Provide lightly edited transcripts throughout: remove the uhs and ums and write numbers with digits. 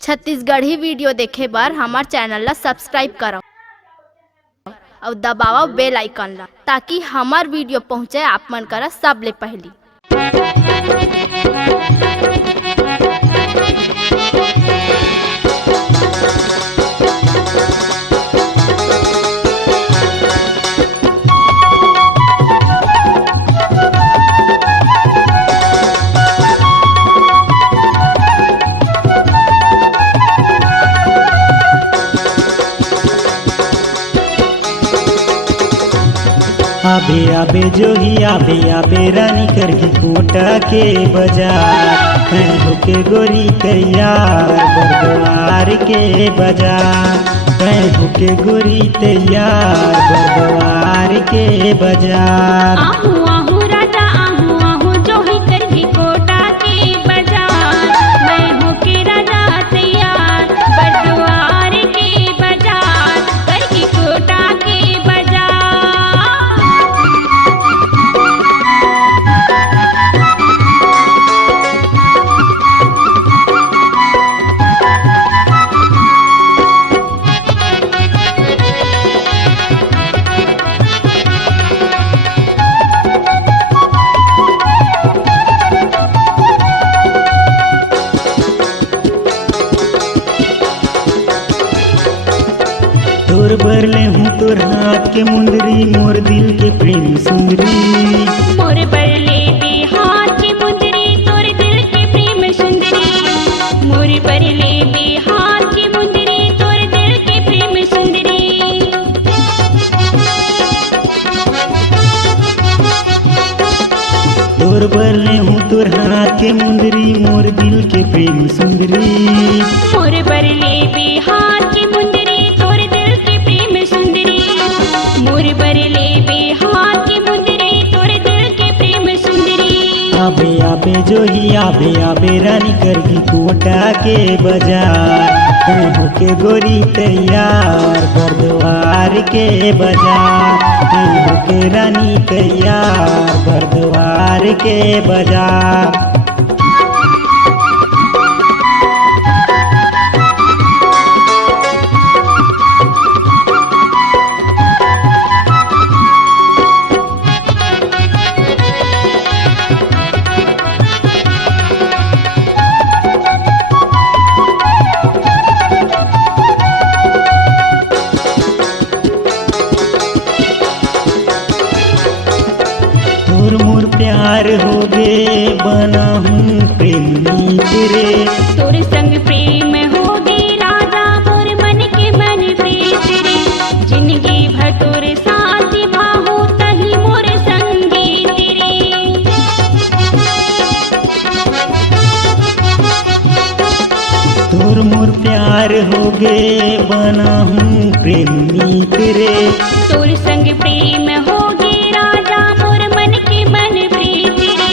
Chhattisgarhi video देखे बर हमर चैनल ला सब्सक्राइब करो और दबाओ बेल आइकन ला ताकि हमार वीडियो पहुँचे आप मन करा सबले पहली। आबे आबे जोगी आबे आबे रानी करगी कोटा के बाजार मैं होके गोरी तैयार बरद्वार के बाजार मैं होके गोरी तैयार बरद्वार के बाजार। आहू आहू राजा आहू आहू जोही करगी कोटा के बाजार मैं होके राजा तैयार बरद्वार के बाजार करगी कोटा के बाजार। तोर बरले हूँ तोर हाथ के मुंदरी मोर दिल के प्रेम सुंदरी मोर बरले बिहार की मुंदरी तोर दिल के प्रेम सुंदरी मोर बरले बिहार की मुंदरी तोर दिल के प्रेम सुंदरी। तोर बरले हूँ तोर हाथ के मुंदरी मोर दिल के प्रेम सुंदरी मोर बरले बिहार की मुंदरी तोर दिल के प्रेम सुंदरी मोर बरले बिहार की मुंदरी तोर दिल के प्रेम सुंदरी। आबे आबे जोही आबे आबे रानी करगी कोटा के बाजार मैं होके गोरी तैयार बरद्वार के बाजार मैं होके रानी तैयार बरद्वार के बाजार। तोर मोर प्यार हो गे बना हूँ प्रेमी तेरे तोर संग प्रेम होगे राजा मोर मन के मन प्रीत रे जिंदगी भर तोर साथ बाहु तही मोर संगी तेरे। तोर मोर प्यार हो गे बना हूँ प्रेमी तेरे तोर संग प्रेम होगे राजा मोर मन के मन प्रीत रे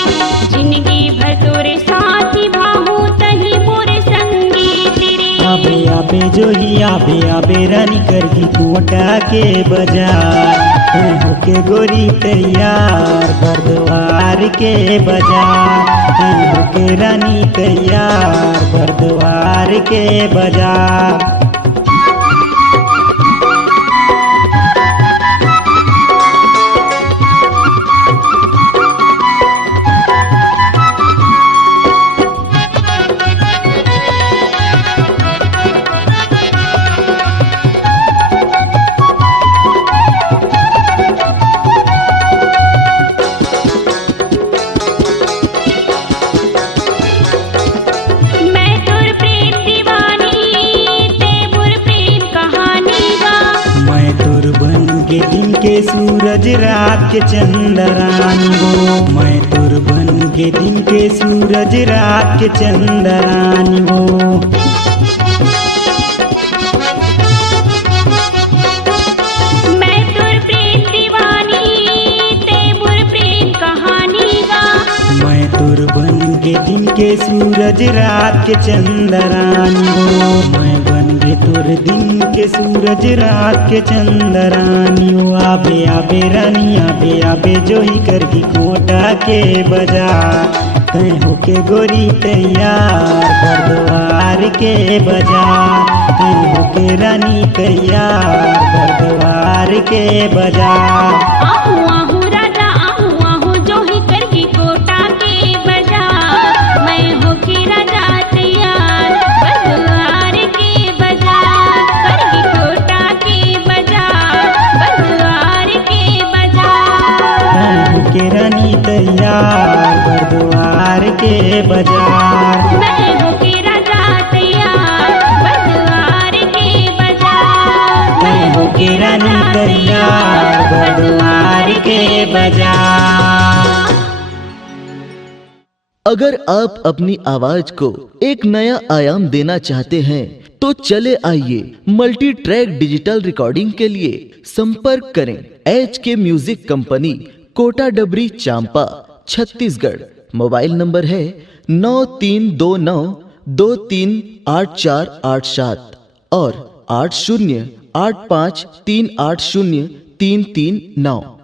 जिंदगी भर तोर साथ बाहु तही मोर संगी तेरे। आबे आबे जोही आबे आबे रानी करगी कोटा के बाजार मैं होके गोरी तैयार बरद्वार के बाजार मैं होके रानी तैयार बरद्वार के बाजार। मैं तोर प्रेम दीवानी ते मोर प्रेम कहानी गा मैं तोर बन के दिन के सूरज रात के चंद्रानी हो मैं तोर बन के दिन के सूरज रात के चंद्रानी हो। मैं तोर प्रेम दीवानी ते मोर प्रेम कहानी गा मैं तोर बन के दिन के सूरज रात के चंद्रानी हो मैं बन के तोर दिन के सूरज रात के चंद्रानी हो। आबे आबे रानी आबे आबे जोही करगी कोटा के बाजार तय होके गोरी तैयार बरद्वार के बाजार तय होके रानी तैयार बरद्वार के बाजार आहू आहू राजा आहू जो ही करगी कोटा के बाजार मैं होके राजा तैयार बरद्वार के बाजार करगी कोटा के बाजार बरद्वार के बाजार तय होके रानी तैयार बरद्वार के बाजार मैं होके राजा तैयार बरद्वार के बाजार तय होके रानी तैयार बरद्वार के बाजार। अगर आप अपनी आवाज को एक नया आयाम देना चाहते हैं तो चले आइए मल्टी ट्रैक डिजिटल रिकॉर्डिंग के लिए संपर्क करें HK म्यूजिक कंपनी कोटा डबरी चांपा छत्तीसगढ़। मोबाइल नंबर है 9329238487 और 8085380339।